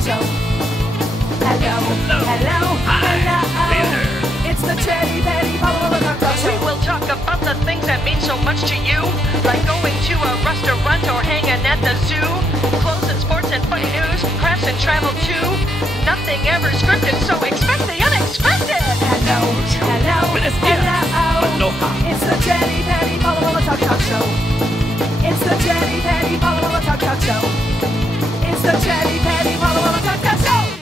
talk show. Hello, hello, hello. It's the Chatty Patty Paula talk show. We will talk about the things that mean so much to you, like going to a restaurant or hanging at the zoo, clothes and sports and funny news, crafts and travel too. Nothing ever scripted, so expect the unexpected. Hello, hello, hello. It's the Chatty Patty Paula talk show. It's the Chatty Patty Paula talk show. It's the Chatty Patty Paula talk show.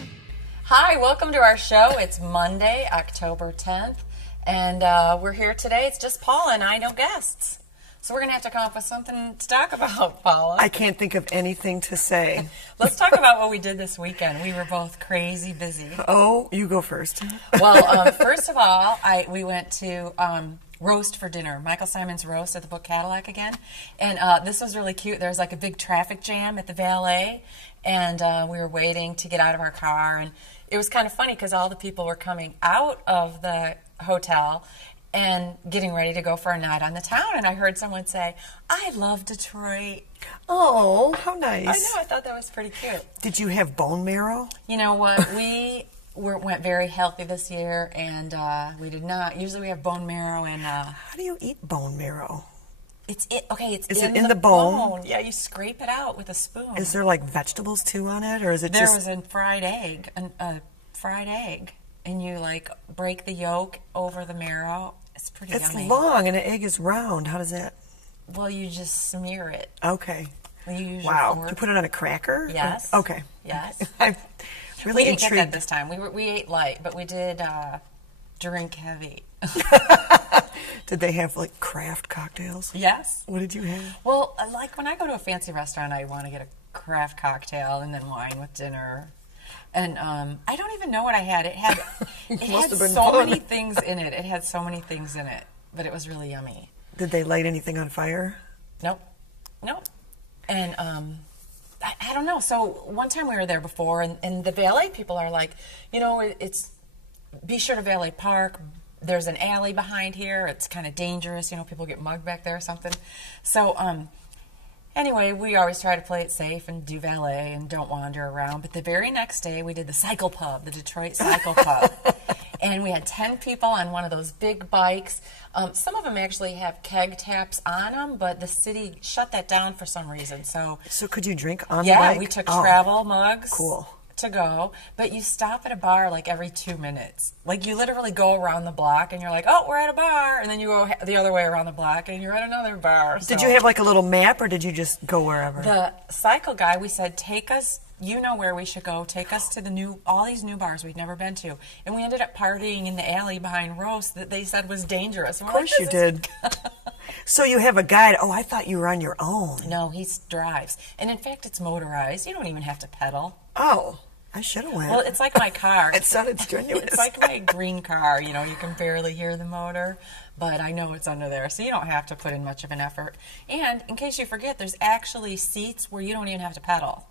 Hi, welcome to our show. It's Monday, October 10th, and we're here today. It's just Paula and I, no guests. So we're going to have to come up with something to talk about, Paula. I can't think of anything to say. Let's talk about what we did this weekend. We were both crazy busy. Oh, you go first. Well, first of all, we went to roast for dinner. Michael Simon's roast at the Book Cadillac again. And this was really cute. There was like a big traffic jam at the valet, and we were waiting to get out of our car. And it was kind of funny because all the people were coming out of the hotel and getting ready to go for a night on the town. And I heard someone say, I love Detroit. Oh, how nice. I know, I thought that was pretty cute. Did you have bone marrow? You know what, we went very healthy this year, and we did not. Usually we have bone marrow and... How do you eat bone marrow? Is it in the bone? Yeah, you scrape it out with a spoon. Is there like vegetables too on it, or is it There just... was a fried egg, and you like break the yolk over the marrow. It's pretty It's yummy. long and an egg is round. How does that... Well, you just smear it. Okay. You use Wow. your fork. You put it on a cracker? Yes. Okay. Yes. I'm We really didn't get intrigued. that this time. We ate light, but we did drink heavy. Did they have like craft cocktails? Yes. What did you have? Well, like when I go to a fancy restaurant, I want to get a craft cocktail and then wine with dinner. And I don't even know what I had. It had Must have been so fun. many things in it. It had so many things in it, but it was really yummy. Did they light anything on fire? Nope. And I don't know. So one time we were there before, and the valet people are like, you know, it's be sure to valet park. There's an alley behind here. It's kind of dangerous. You know, people get mugged back there or something. So anyway, we always try to play it safe and do valet and don't wander around. But the very next day, we did the cycle pub, the Detroit Cycle Pub. And we had 10 people on one of those big bikes. Some of them actually have keg taps on them, but the city shut that down for some reason. So could you drink on the yeah, bike? we took travel mugs. Cool. To go, but you stop at a bar like every 2 minutes. Like you literally go around the block and you're like, oh, we're at a bar, and then you go the other way around the block and you're at another bar. Did you have like a little map, or did you just go wherever? The cycle guy, we said, take us, you know where we should go, take us to all these new bars we'd never been to. And we ended up partying in the alley behind Roast that they said was dangerous. Of course you did. So you have a guide. Oh, I thought you were on your own. No, he drives. And in fact, it's motorized. You don't even have to pedal. Oh. I should have went. Well, it's like my car. It sounded strenuous. It's like my green car. You know, you can barely hear the motor, but I know it's under there, so you don't have to put in much of an effort. And in case you forget, there's actually seats where you don't even have to pedal.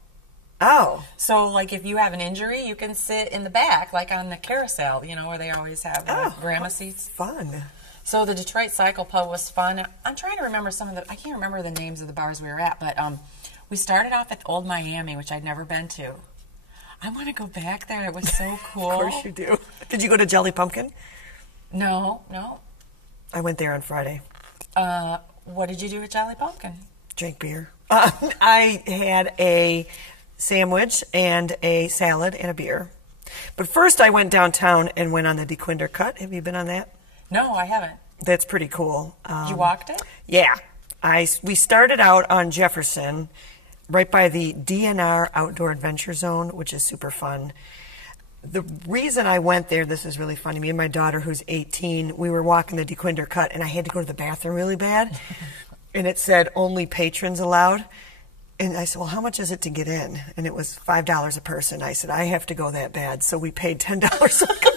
Oh. So, like, if you have an injury, you can sit in the back, like on the carousel, you know, where they always have grandma seats. Fun. So the Detroit Cycle Pub was fun. I'm trying to remember I can't remember the names of the bars we were at, but we started off at Old Miami, which I'd never been to. I want to go back there. It was so cool. Of course you do. Did you go to Jelly Pumpkin? No. I went there on Friday. What did you do at Jolly Pumpkin? Drank beer. I had a sandwich and a salad and a beer. But first I went downtown and went on the DeQuinder Cut. Have you been on that? No, I haven't. That's pretty cool. You walked it? Yeah. We started out on Jefferson, right by the DNR Outdoor Adventure Zone, which is super fun. The reason I went there, this is really funny, me and my daughter, who's 18, we were walking the DeQuinder Cut, and I had to go to the bathroom really bad, and it said only patrons allowed. And I said, well, how much is it to get in? And it was $5 a person. I said, I have to go that bad, so we paid $10 a copy.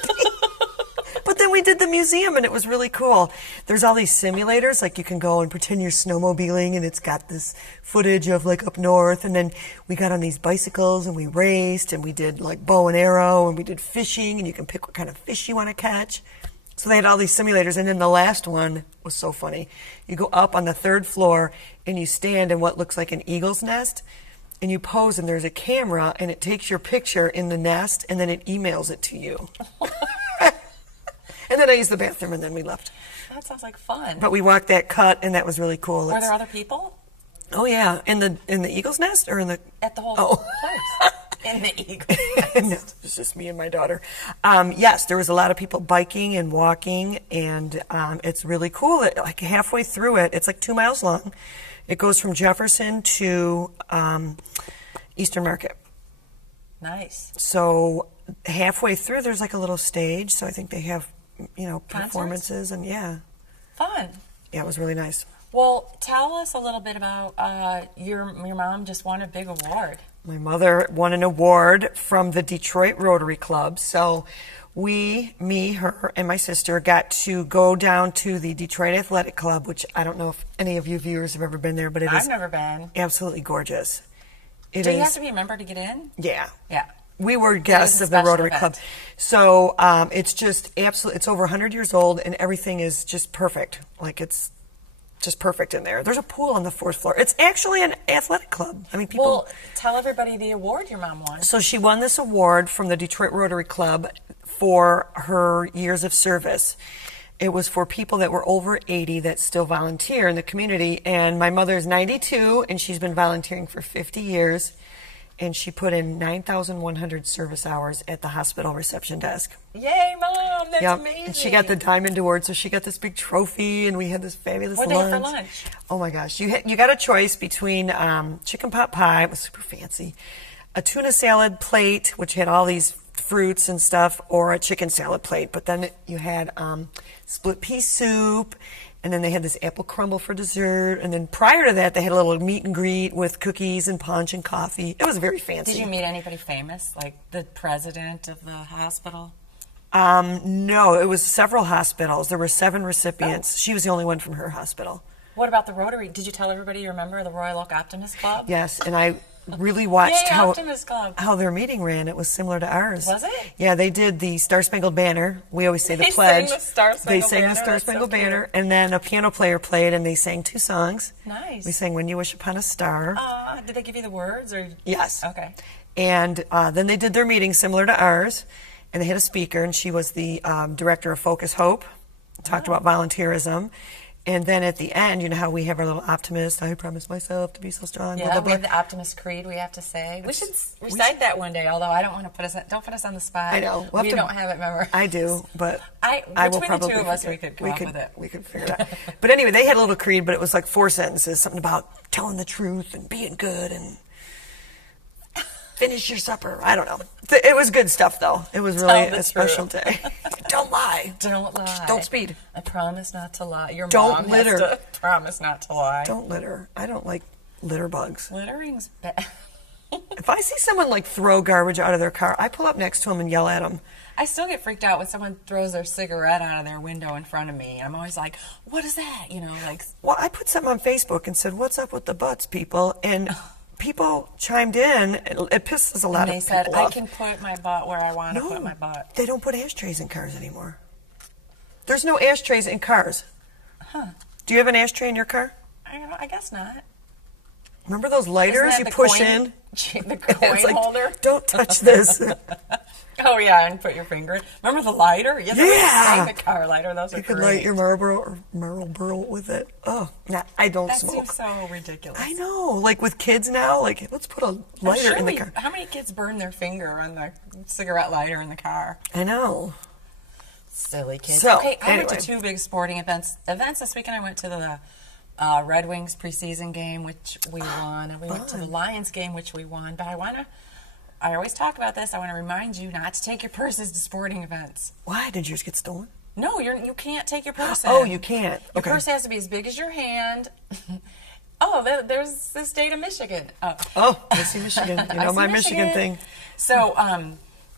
But then we did the museum, and it was really cool. There's all these simulators, like you can go and pretend you're snowmobiling, and it's got this footage of like up north. And then we got on these bicycles, and we raced, and we did like bow and arrow, and we did fishing, and you can pick what kind of fish you want to catch. So they had all these simulators, and then the last one was so funny. You go up on the third floor, and you stand in what looks like an eagle's nest, and you pose, and there's a camera, and it takes your picture in the nest, and then it emails it to you. And then I used the bathroom, and then we left. That sounds like fun. But we walked that cut, and that was really cool. Were there other people? Oh yeah, in the eagle's nest or in the At the whole place. In the eagle's nest. No, it's just me and my daughter. Yes, there was a lot of people biking and walking, and it's really cool. Like halfway through it, it's like 2 miles long. It goes from Jefferson to Eastern Market. Nice. So halfway through, there's like a little stage. So I think they have, performances and Fun. Yeah, it was really nice. Well, tell us a little bit about your mom just won a big award. My mother won an award from the Detroit Rotary Club. So me, her, and my sister got to go down to the Detroit Athletic Club, which I don't know if any of you viewers have ever been there, but I've never been. Absolutely gorgeous. Do you have to be a member to get in? Yeah. Yeah. We were guests of the Rotary Club. So it's just absolutely, it's over 100 years old, and everything is just perfect. Like it's just perfect in there. There's a pool on the 4th floor. It's actually an athletic club. I mean, people. Well, tell everybody the award your mom won. So she won this award from the Detroit Rotary Club for her years of service. It was for people that were over 80 that still volunteer in the community. And my mother's 92, and she's been volunteering for 50 years. And she put in 9,100 service hours at the hospital reception desk. Yay, Mom! That's amazing. And she got the Diamond Award, so she got this big trophy, and we had this fabulous lunch. What did they have for lunch? Oh my gosh, you got a choice between chicken pot pie, it was super fancy, a tuna salad plate, which had all these fruits and stuff, or a chicken salad plate. But then you had split pea soup. And then they had this apple crumble for dessert. And then prior to that, they had a little meet and greet with cookies and punch and coffee. It was very fancy. Did you meet anybody famous, like the president of the hospital? No, it was several hospitals. There were 7 recipients. She was the only one from her hospital. What about the Rotary? Did you tell everybody you're a member of the Royal Oak Optimist Club? Yes, and I really watched Yay, Optimist Club. how their meeting ran. It was similar to ours. Was it? Yeah, they did the Star Spangled Banner. We always say the They pledge. sang the Star Spangled They sang Banner? the Star That's so Spangled cute. Banner, and then a piano player played, and they sang 2 songs. Nice. We sang When You Wish Upon a Star. Did they give you the words? Or? Yes. Okay. And then they did their meeting similar to ours, and they had a speaker, and she was the director of Focus Hope, talked about volunteerism. And then at the end, you know how we have our little optimist, I promise myself to be so strong. Yeah, blah, blah, we blah. have the Optimist Creed we have to say. We should recite that one day, although I don't want to don't put us on the spot. I know. We don't have it memorized. I do, but I will between probably the two of us, forget. we could come up with it. We could figure it out. But anyway, they had a little creed, but it was like 4 sentences, something about telling the truth and being good and finish your supper. I don't know. It was good stuff, though. It was really a special day. Don't lie. Don't lie. Don't speed. I promise not to lie. Your Don't mom litter. has to promise not to lie. Don't litter. I don't like litter bugs. Littering's bad. If I see someone like throw garbage out of their car, I pull up next to them and yell at them. I still get freaked out when someone throws their cigarette out of their window in front of me. I'm always like, what is that? You know, like. Well, I put something on Facebook and said, what's up with the butts, people? And people chimed in. It pisses a lot of people off. And they said, I can put my butt where I want to put my butt. They don't put ashtrays in cars anymore. There's no ashtrays in cars. Huh. Do you have an ashtray in your car? I guess not. Remember those lighters you push in? The coin It's like, holder? don't touch this. Oh, yeah, and put your finger in. Remember the lighter? Yeah. The car lighter. Those are You could great. light your Marlboro with it. Oh, nah, I don't That smoke. seems so ridiculous. I know. Like with kids now, like let's put a lighter in the car. How many kids burn their finger on the cigarette lighter in the car? I know. Silly kids. So, okay, I went anyway. to 2 big sporting events this weekend. I went to the Red Wings preseason game, which we won, and we went to the Lions game, which we won. But I always talk about this. I want to remind you not to take your purses to sporting events. Why did yours get stolen? No, you can't take your purse. Oh, in. you can't. Your Okay. purse has to be as big as your hand. Oh, there's the state of Michigan. Oh, I see Michigan. You I know see my Michigan thing. So,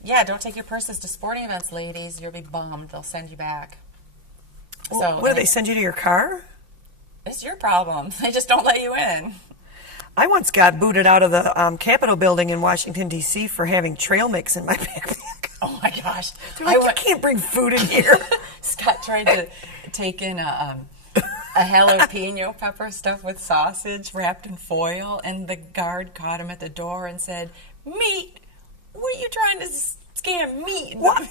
yeah, don't take your purses to sporting events, ladies. You'll be bummed. They'll send you back. Well, what do they send you to your car? It's your problem. They just don't let you in. I once got booted out of the Capitol building in Washington, D.C. for having trail mix in my backpack. Oh, my gosh. They're like, you can't bring food in here. Scott tried to take in a a jalapeno pepper stuffed with sausage wrapped in foil, and the guard caught him at the door and said, "Meat? What are you trying to scam meat? What?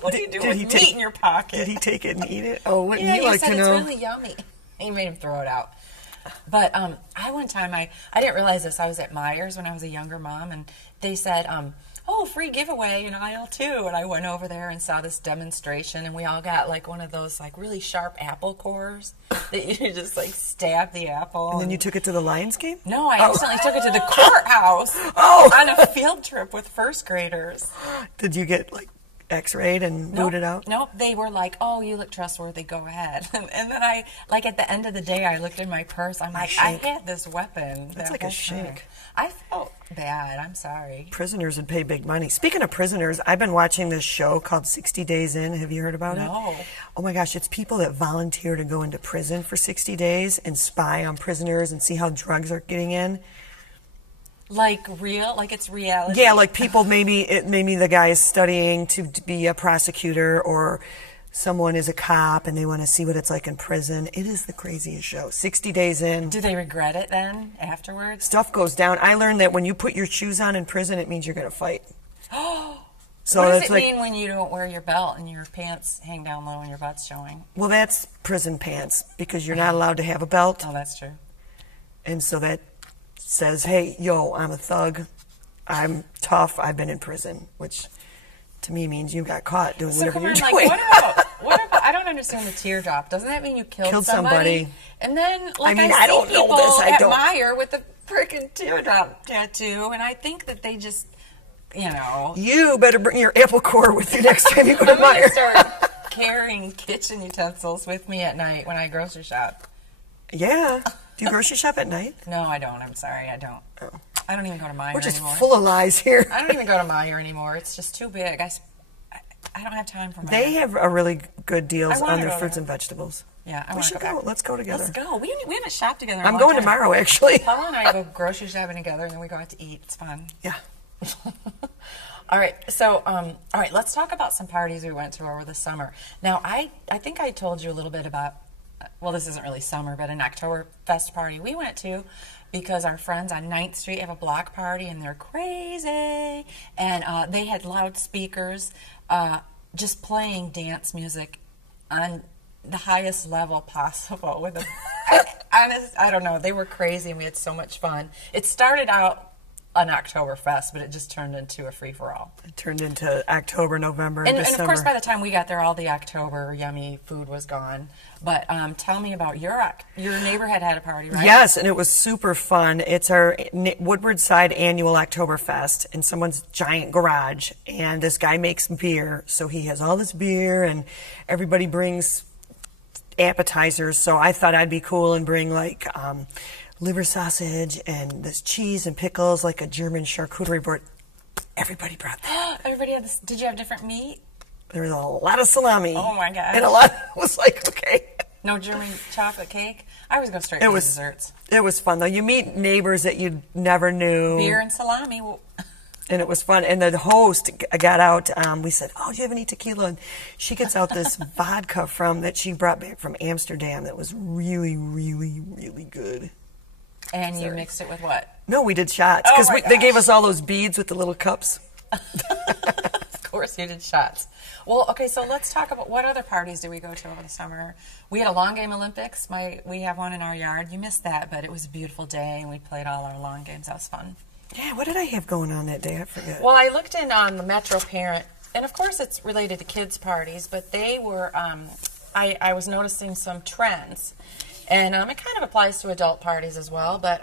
What are you doing with meat in your pocket?" Did he take it and eat it? Oh, wouldn't Yeah, you he like said to know? it's really yummy. He made him throw it out. But one time I didn't realize this. I was at Myers when I was a younger mom, and they said, "Oh, free giveaway in aisle 2." And I went over there and saw this demonstration, and we all got like one of those like really sharp apple cores that you just like stab the apple. And then you took it to the Lions game? No, I accidentally took it to the courthouse on a field trip with first graders. Did you get like x-rayed and booted out? Nope. They were like, "Oh, you look trustworthy. Go ahead." And then I, like at the end of the day, I looked in my purse. I'm like, I had this weapon. That's like a shake. I felt bad. I'm sorry. Prisoners would pay big money. Speaking of prisoners, I've been watching this show called 60 Days In. Have you heard about it? No. Oh my gosh, it's people that volunteer to go into prison for 60 days and spy on prisoners and see how drugs are getting in. Like real? Like it's reality? Yeah, like people, maybe the guy is studying to be a prosecutor, or someone is a cop and they want to see what it's like in prison. It is the craziest show. 60 Days In. Do they regret it then afterwards? Stuff goes down. I learned that when you put your shoes on in prison, it means you're going to fight. So what does that's it like, mean when you don't wear your belt and your pants hang down low and your butt's showing? well, that's prison pants, because you're not allowed to have a belt. Oh, that's true. And so that says, hey, yo, I'm a thug. I'm tough. I've been in prison, which to me means you got caught doing So whatever come you're on, doing. like, what about, I don't understand the teardrop. Doesn't that mean you killed somebody? And then, like, I mean, I I see don't know people this. I at don't. Meijer with the freaking teardrop tattoo, and I think that they just, you know. You better bring your apple core with you next time you go to I'm going to Meijer. start carrying kitchen utensils with me at night when I grocery shop. Yeah. Do you grocery shop at night? No, I don't. I'm sorry, I don't. Oh. I don't even go to Meijer We're just anymore. full of lies here. I don't even go to Meijer anymore. It's just too big. I don't have time for Meijer. They have a really good deals I wanna on their go fruits there. and vegetables. Yeah, I We want to should go go. back. Let's go together. Let's go. We haven't shopped together in a I'm long going time. tomorrow, actually. Paula and I go grocery shopping together, and then we go out to eat. It's fun. Yeah. All right, so all right, let's talk about some parties we went to over the summer. Now, I think I told you a little bit about, well, this isn't really summer, but an Oktoberfest party we went to because our friends on 9th Street have a block party, and they're crazy. And they had loudspeakers just playing dance music on the highest level possible with a I don't know, they were crazy, and we had so much fun. It started out an Oktoberfest, but it just turned into a free-for-all. It turned into October, November, And December. of course, by the time we got there, all the October yummy food was gone. But tell me about your neighbor had a party, right? Yes, and it was super fun. It's our Woodward Side annual Oktoberfest in someone's giant garage, and this guy makes beer, so he has all this beer, and everybody brings appetizers. So I thought I'd be cool and bring like liver sausage and this cheese and pickles, like a German charcuterie board. Everybody brought that. Everybody had this. Did you have different meat? There was a lot of salami. Oh my gosh. And a lot was like, okay. No German chocolate cake? I always go straight to desserts. It was fun though. You meet neighbors that you never knew. Beer and salami. And it was fun. And the host got out, we said, oh, do you have any tequila? And she gets out this vodka that she brought back from Amsterdam that was really, really, really good. And you mixed it with what? No, we did shots. Oh Because my they gosh. gave us all those beads with the little cups. Of course you did shots. Well, okay, so let's talk about what other parties did we go to over the summer. We had a long game Olympics. We have one in our yard. You missed that, but it was a beautiful day, and we played all our long games. That was fun. Yeah, what did I have going on that day? I forget. Well, I looked in on the Metro Parent, and of course it's related to kids' parties, but they were, I was noticing some trends. And it kind of applies to adult parties as well. But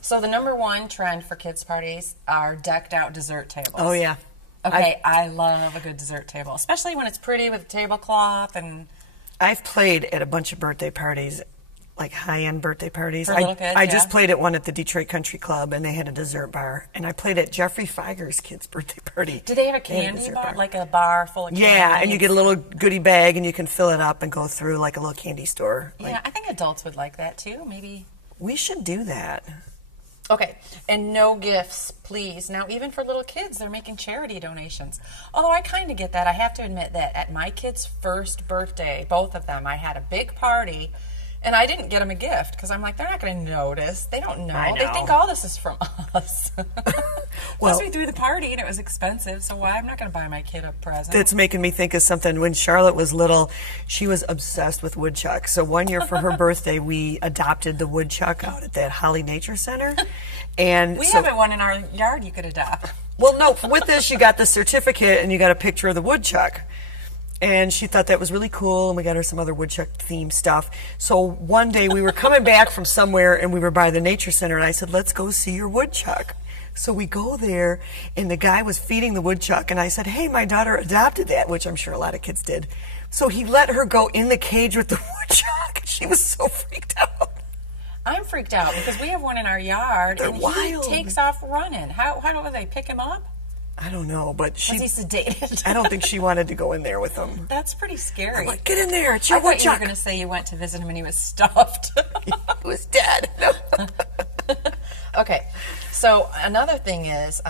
so the number one trend for kids' parties are decked out dessert tables. Oh, yeah. Okay, I love a good dessert table, especially when it's pretty with a tablecloth. And I've played at a bunch of birthday parties, like high-end birthday parties. For little kids, I just yeah. played at one at the Detroit Country Club, and they had a dessert bar. And I played at Jeffrey Feiger's kid's birthday party. do they have a They had candy dessert bar, like a bar full of candy? Yeah, and you get a little goodie bag, and you can fill it up and go through like a little candy store. Like, Yeah, I think adults would like that too, maybe. we should do that. Okay, and no gifts, please. Now, even for little kids, they're making charity donations. Although I kind of get that. I have to admit that at my kids' first birthday, both of them, I had a big party, And I didn't get them a gift because I'm like, they're not going to notice. They don't know. I They know. think all this is from us. Well- Plus, we threw the party and it was expensive, so why? I'm not going to buy my kid a present. That's making me think of something. When Charlotte was little, she was obsessed with woodchuck. So one year for her birthday, we adopted the woodchuck out at that Holly Nature Center. And We so, have one in our yard you could adopt. well, no, with this, you got the certificate and you got a picture of the woodchuck. And she thought that was really cool, and we got her some other woodchuck-themed stuff. So one day we were coming back from somewhere, and we were by the nature center, and I said, let's go see your woodchuck. So we go there, and the guy was feeding the woodchuck, and I said, hey, my daughter adopted that, which I'm sure a lot of kids did. So he let her go in the cage with the woodchuck. She was so freaked out. I'm freaked out because we have one in our yard, They're and wild. he takes off running. How do they pick him up? I don't know, but Was he sedated? I don't think she wanted to go in there with him. That's pretty scary. I'm like, get in there, it's your I thought you were woodchuck. going to say you went to visit him and he was stuffed. He was dead. Okay, so another thing is,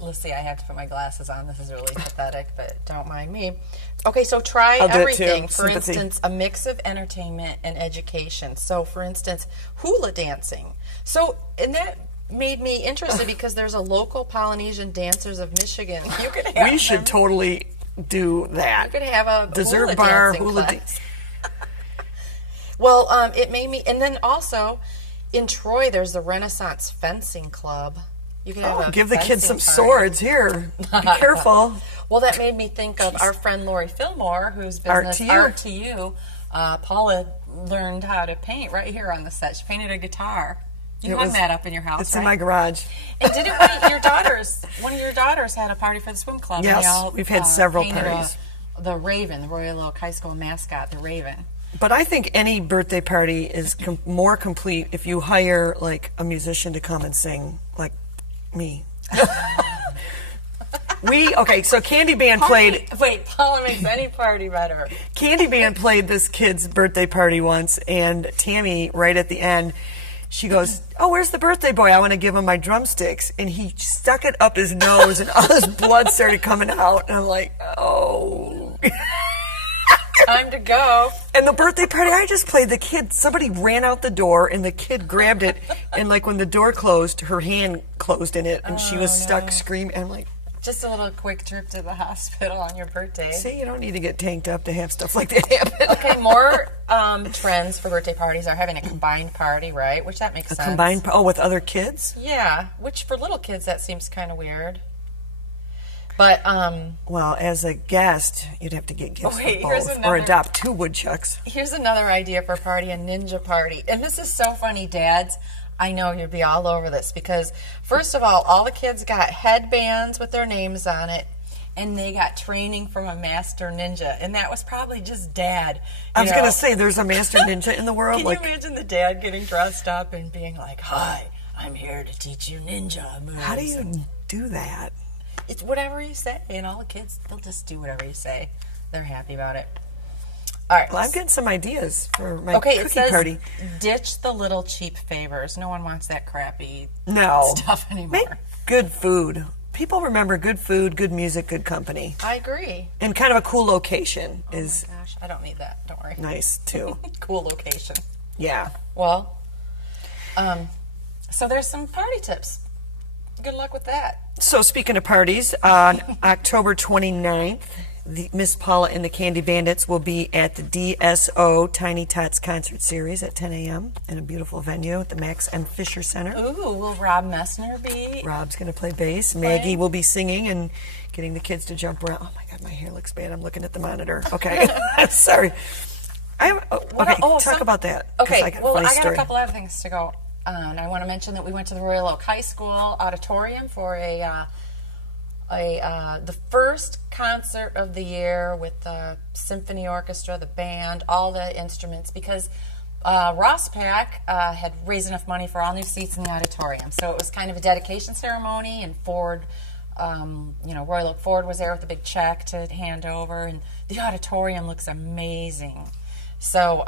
let's see, I have to put my glasses on. This is really pathetic, but don't mind me. Okay, so try I'll do it too. everything. For Sympathy. instance, a mix of entertainment and education. So, for instance, hula dancing. So, and that made me interested because there's a local Polynesian Dancers of Michigan. You could have We should them. totally do that. You could have a Dessert hula bar, dancing hula class. Well, it made me, and then also in Troy, there's the Renaissance Fencing Club. You could have Oh, a give the kids some fencing party. swords. Here, be careful. Well, that made me think of our friend Lori Fillmore, whose business Art to You. Art to You. Paula learned how to paint right here on the set. She painted a guitar. You It hung was- that up in your house, It's right? in my garage. And didn't one of your daughters had a party for the swim club? and Yes, they all, we've had several painted parties. The Raven, the Royal Oak High School mascot, the Raven. But I think any birthday party is more complete if you hire like a musician to come and sing, like me. So Candy Band played. Wait, Paula makes any party better. Candy Band played this kid's birthday party once, and Tammy, right at the end, she goes, "Oh, where's the birthday boy? I want to give him my drumsticks." And he stuck it up his nose, and all his blood started coming out. And I'm like, "Oh." Time to go. And the birthday party I just played, the kid, somebody ran out the door, and the kid grabbed it, and like when the door closed, her hand closed in it, and she was stuck screaming. And I'm like, Just a little quick trip to the hospital on your birthday. see, you don't need to get tanked up to have stuff like that happen. Okay, more trends for birthday parties are having a combined party, right? Which that makes sense. Combined, with other kids? Yeah, which for little kids that seems kind of weird. But Well, as a guest, you'd have to get gifts wait, for here's both, or another- adopt 2 woodchucks. here's another idea for a party, a ninja party. And this is so funny, dads. I know you'd be all over this because, first of all the kids got headbands with their names on it, and they got training from a master ninja. And that was probably just dad. I was going to say, there's a master ninja in the world. Can Like, you imagine the dad getting dressed up and being like, "Hi, I'm here to teach you ninja moves." how do you do that? It's whatever you say, and all the kids, they'll just do whatever you say. They're happy about it. All right. Well, I'm getting some ideas for my Okay, it cookie says party. ditch the little cheap favors. No one wants that crappy No. stuff anymore. Make good food. People remember good food, good music, good company. I agree. And kind of a cool location is Gosh, I don't need that. Don't worry. nice, too. Cool location. Yeah. Well, so there's some party tips. Good luck with that. So speaking of parties, on October 29th, the Miss Paula and the Candy Bandits will be at the DSO Tiny Tots Concert Series at 10 a.m. in a beautiful venue at the Max M. Fisher Center. Ooh, will Rob Messner be? Rob's going to play bass. Maggie will be singing and getting the kids to jump around. Oh my God, my hair looks bad. I'm looking at the monitor. Okay, sorry. Talk about that. 'cause Okay, I got a well, funny I got story. a couple other things to go on. I want to mention that we went to the Royal Oak High School auditorium for the first concert of the year with the symphony orchestra, the band, all the instruments, because Ross Pack had raised enough money for all new seats in the auditorium. So it was kind of a dedication ceremony, and Ford, Royal Oak Ford was there with a big check to hand over, and the auditorium looks amazing. So,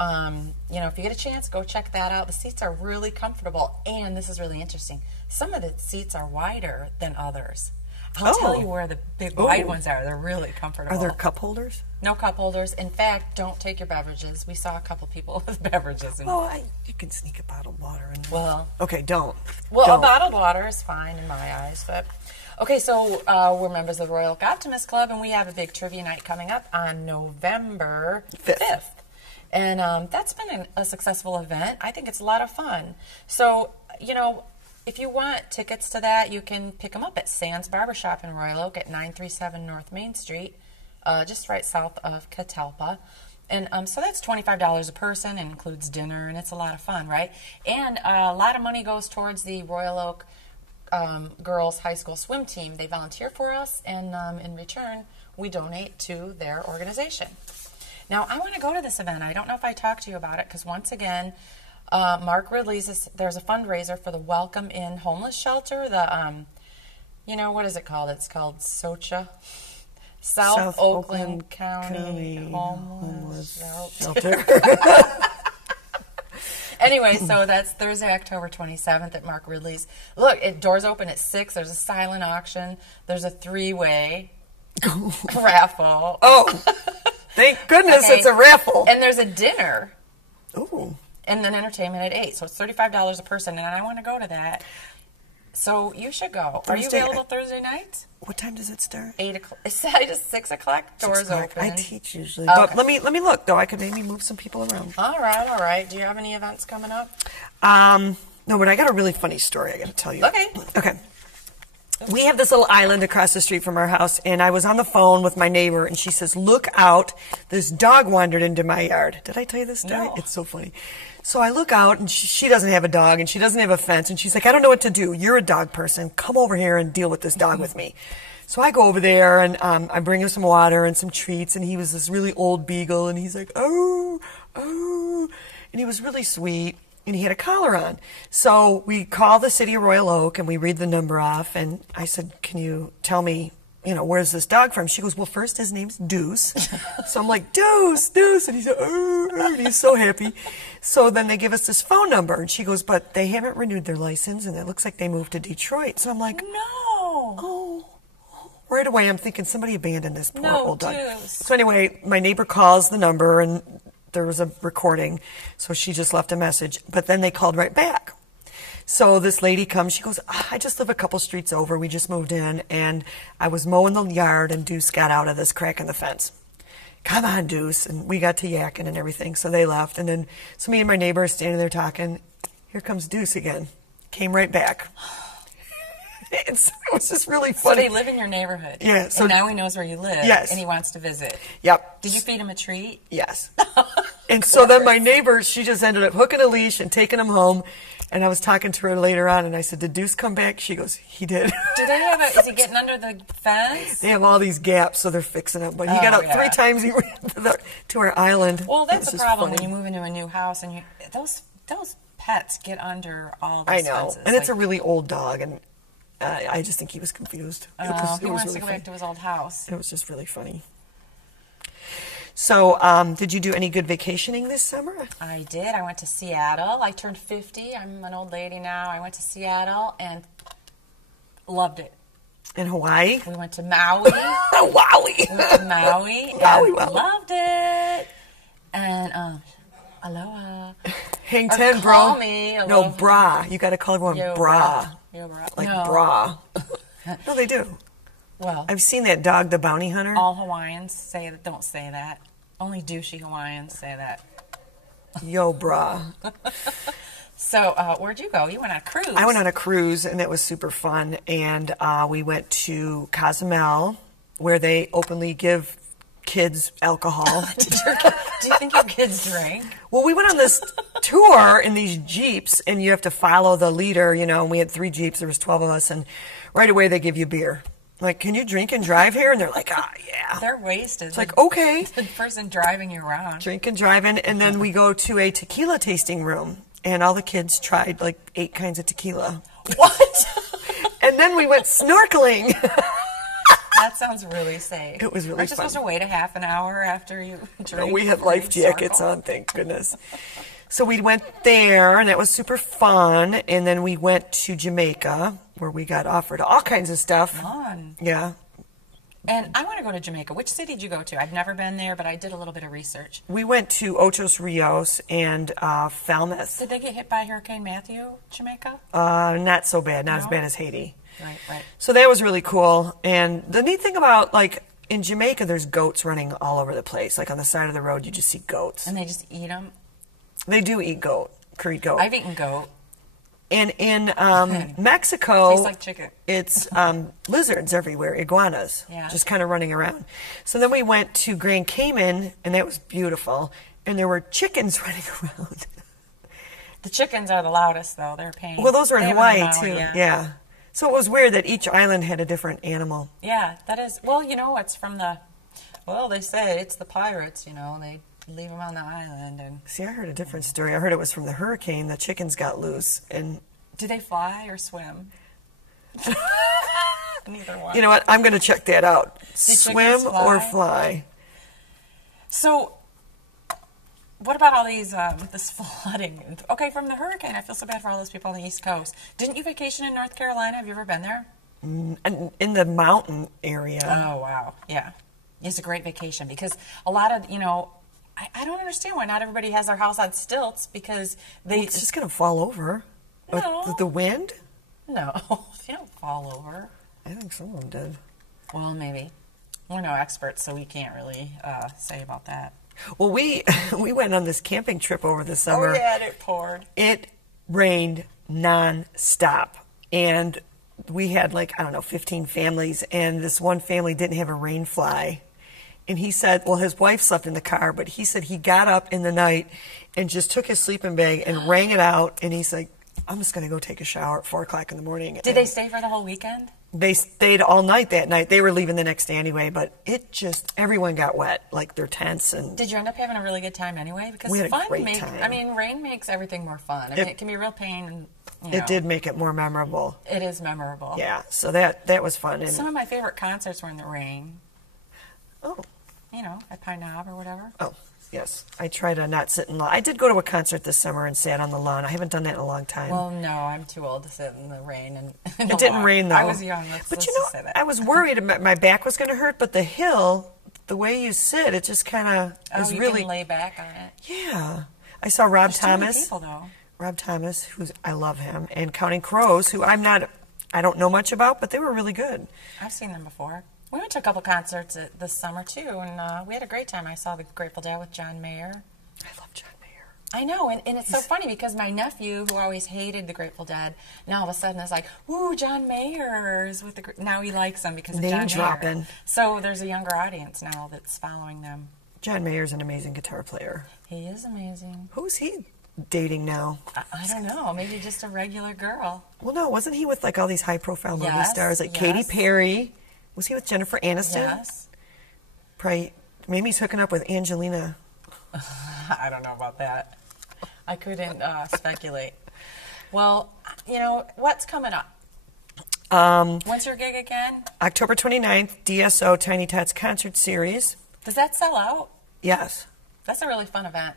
if you get a chance, go check that out. The seats are really comfortable, and this is really interesting. Some of the seats are wider than others. I'll tell you where the big wide ones are. They're really comfortable. Are there cup holders? No cup holders. In fact, don't take your beverages. We saw a couple people with beverages. You can sneak a bottled water in there. Well, okay, don't. Well, don't. A bottled water is fine in my eyes, but okay. So we're members of the Royal Oak Optimist Club, and we have a big trivia night coming up on November 5th. And that's been a successful event. I think it's a lot of fun. So, if you want tickets to that, you can pick them up at Sands Barbershop in Royal Oak at 937 North Main Street, just right south of Cppwtts. And so that's $25 a person and includes dinner, and it's a lot of fun, right? And a lot of money goes towards the Royal Oak girls high school swim team. They volunteer for us, and in return, we donate to their organization. Now, I want to go to this event. I don't know if I talked to you about it, because once again, Mark Ridley's, there's a fundraiser for the Welcome In Homeless Shelter. The, what is it called? It's called SOCHA. South Oakland County Homeless Shelter. Anyway, so that's Thursday, October 27th at Mark Ridley's. Look, doors open at 6. There's a silent auction. There's a 3-way raffle. Oh, thank goodness it's a raffle. And there's a dinner. Ooh. And then entertainment at 8. So it's $35 a person, and I want to go to that. So you should go. Are you available Thursday night? What time does it start? 8 o'clock. It's just 6 o'clock. Doors open. I teach usually. Okay. But let me look, though. I could maybe move some people around. All right. Do you have any events coming up? No, but I got a really funny story I got to tell you. Okay. We have this little island across the street from our house, and I was on the phone with my neighbor, and she says, look out, this dog wandered into my yard. Did I tell you this story? No. It's so funny. So I look out, and she doesn't have a dog, and she doesn't have a fence, and she's like, I don't know what to do. You're a dog person. Come over here and deal with this dog with me. So I go over there, and I bring him some water and some treats, and he was this really old beagle, and he's like, oh, and he was really sweet. And he had a collar on. So we call the city of Royal Oak, and we read the number off. And I said, can you tell me, where's this dog from? She goes, well, first his name's Deuce. So I'm like, Deuce. And he's like, and he's so happy. So then they give us this phone number. And she goes, but they haven't renewed their license, and it looks like they moved to Detroit. So I'm like, no. Oh. Right away, I'm thinking somebody abandoned this poor old dog. Deuce. So anyway, my neighbor calls the number, and there was a recording, so she just left a message. But then they called right back. So this lady comes, she goes, I just live a couple streets over. We just moved in, and I was mowing the yard, and Deuce got out of this crack in the fence. Come on, Deuce. And we got to yakking and everything, so they left. And then, so me and my neighbor are standing there talking. Here comes Deuce again. Came right back. It was just really funny. So they live in your neighborhood. Yeah. So and now he knows where you live. Yes. And he wants to visit. Yep. Did you feed him a treat? Yes. And so then my neighbor, she just ended up hooking a leash and taking him home. And I was talking to her later on, and I said, did Deuce come back? She goes, he did. Do they have is he getting under the fence? They have all these gaps, so they're fixing them. But he got out 3 times. He ran to our island. Well, that's the problem when you move into a new house, and those pets get under all those fences. And it's a really old dog, and I just think he was confused. He wants to go back to his old house. It was just really funny. So, did you do any good vacationing this summer? I did. I went to Seattle. I turned 50. I'm an old lady now. I went to Seattle and loved it. In Hawaii? We went to Maui. Wowie. We went to Maui and loved it. And aloha. Hang 10, bro. Call me. Aloha. No, bra. You got to call everyone bra. Yo, bra. Like no. bra. No, they do. Well, I've seen that dog, the bounty hunter. All Hawaiians don't say that. Only douchey Hawaiians say that. Yo, bra. So, where'd you go? You went on a cruise. I went on a cruise, and it was super fun. And we went to Cozumel, where they openly give kids alcohol. Do you think your kids drank? Well, we went on this tour in these Jeeps, and you have to follow the leader, and we had 3 Jeeps. There was 12 of us, and right away they give you beer. Like, can you drink and drive here? And they're like, yeah. They're wasted. It's like, okay. The person driving you around. Drink and driving, and then we go to a tequila tasting room, and all the kids tried like 8 kinds of tequila. What? And then we went snorkeling. That sounds really safe. It was really Aren't you fun. supposed to wait a half an hour after you drink? No, we had life jackets on, thank goodness. So we went there, and that was super fun. And then we went to Jamaica, where we got offered all kinds of stuff. Fun. Yeah. And I want to go to Jamaica. Which city did you go to? I've never been there, but I did a little bit of research. We went to Ochos Rios and Falmouth. Did they get hit by Hurricane Matthew, Jamaica? Not so bad. Not as No? bad as Haiti. Right, right. So that was really cool. And the neat thing about, like, in Jamaica, there's goats running all over the place. Like, on the side of the road, you just see goats. And they just eat them? They do eat goat, curried goat. I've eaten goat. And in Mexico, Tastes like chicken. it's lizards everywhere, iguanas, Yeah. just kind of running around. So then we went to Grand Cayman, and that was beautiful. And there were chickens running around. The chickens are the loudest, though. They're a pain. Well, those were in They have Hawaii, them in too. Maui, Yeah. So it was weird that each island had a different animal. Yeah, that is. Well, you know, it's from the. Well, they say it's the pirates. You know, they leave them on the island, and See, I heard a different story. I heard it was from the hurricane. The chickens got loose, and do they fly or swim? Neither one. you know what? I'm going to check that out. chickens Swim or fly? fly? So, what about all these this flooding? Okay, from the hurricane, I feel so bad for all those people on the East Coast. Didn't you vacation in North Carolina? Have you ever been there? And in the mountain area. Oh wow, yeah, it's a great vacation because a lot of I don't understand why not everybody has their house on stilts because they It's just going to fall over. No. With the wind? no they don't fall over. I think some of them did. Well, maybe we're no experts, so we can't really say about that. Well, we went on this camping trip over the summer. Oh yeah, it poured. It rained non-stop. And we had 15 families, and this one family didn't have a rain fly. And he said, well, his wife slept in the car, but he said he got up in the night and just took his sleeping bag and rang it out, and he's like, I'm just going to go take a shower at 4 o'clock in the morning. Did they stay for the whole weekend? They stayed all night that night. They were leaving the next day anyway, but everyone got wet, like their tents. And Did you end up having a really good time anyway? Because We had a fun great makes, time. I mean, rain makes everything more fun. I mean, it can be a real pain. And, it did make it more memorable. It is memorable. Yeah, so that was fun. And, Some of my favorite concerts were in the rain. oh, At Pine Knob or whatever. oh, yes. I try to not sit in lawn. I did go to a concert this summer and sat on the lawn. I haven't done that in a long time. Well, no, I'm too old to sit in the rain. And it didn't rain, though. I was young. Let's but just say that. I was worried my back was going to hurt, but the hill, the way you sit, it just kind of is you really... can lay back on it. Yeah. I saw Rob There's too many Thomas. people, though. Rob Thomas, I love him, and Counting Crows, who I don't know much about, but they were really good. I've seen them before. We went to a couple concerts this summer, too, and we had a great time. I saw the Grateful Dead with John Mayer. I love John Mayer. I know, and it's so funny because my nephew, who always hated the Grateful Dead, now all of a sudden is like, "Ooh, John Mayer's with the." Now he likes them because of Name John Mayer. dropping. So there's a younger audience now that's following them. John Mayer's an amazing guitar player. He is amazing. Who's he dating now? I don't know, maybe just a regular girl. Well, no, wasn't he with all these high-profile movie Yes, stars like yes. Katy Perry? Was he with Jennifer Aniston? Yes. Probably. Maybe he's hooking up with Angelina. I don't know about that. I couldn't speculate. Well, what's coming up? When's your gig again? October 29th, DSO Tiny Tots Concert Series. Does that sell out? Yes. That's a really fun event.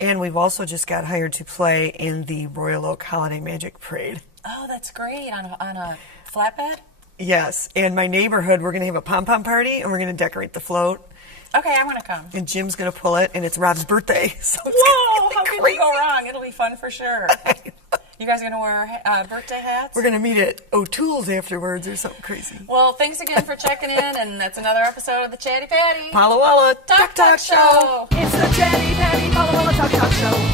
And we've also just got hired to play in the Royal Oak Holiday Magic Parade. Oh, that's great. On a flatbed? Yes. And my neighborhood, we're going to have a pom-pom party, and we're going to decorate the float. Okay, I'm going to come. And Jim's going to pull it, and it's Rob's birthday. So it's Whoa, gonna be how can crazy. you go wrong? It'll be fun for sure. You guys going to wear birthday hats? We're going to meet at O'Toole's afterwards or something crazy. Well, thanks again for checking in, and that's another episode of the Chatty Patty Paula Walla, Talk Show. It's the Chatty Patty Paula Talk Show.